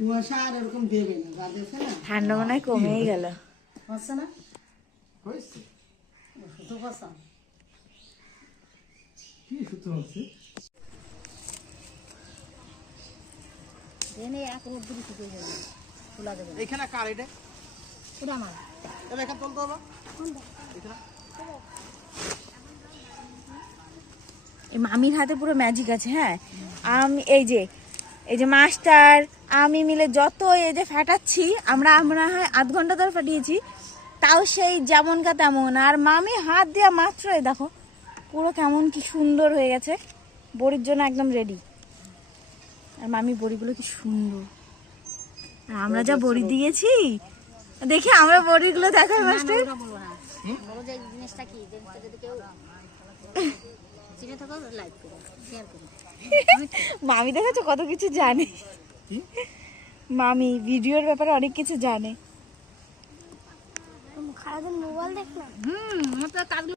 কুয়াশা আর এরকম দেবে না, যা দেখছে না ঠান্ডা মনে হয় কমেই গেল। হচ্ছে না হয়েছে সুতো কষা কি সুতো হচ্ছে দেনে এক রোদ্দুর শুকিয়ে যাবে, খোলা দেবে না। এইখানে কার এটা ওটা আমার। তাহলে এখানে তুলতে হবে এখানে এই মামির হাতে পুরো ম্যাজিক আছে। হ্যাঁ, আমি এই যে মাস্টার আমি মিলে যত এই যে ফাটাচ্ছি, আমরা হয় আধ ঘন্টা ধরে ফাটিয়েছি, তাও সেই যেমনকা তেমন। আর মামি হাত দেওয়া মাত্রই দেখো পুরো কেমন কি সুন্দর হয়ে গেছে, বড়ির জন্য একদম রেডি। আর মামি বড়িগুলো কি সুন্দর, আর আমরা যা বড়ি দিয়েছি দেখি আমরা বড়িগুলো দেখাই মাস্টার। ওটা বলবো না, বলো যে এই জিনিসটা কি, জিনিসটা যদি কেউ চিনে থাকো লাইক করো, শেয়ার করো। মামি দেখেছো কত কিছু জানে, মামি ভিডিওর ব্যাপারে অনেক কিছু জানে। আমার তো কাজগুলো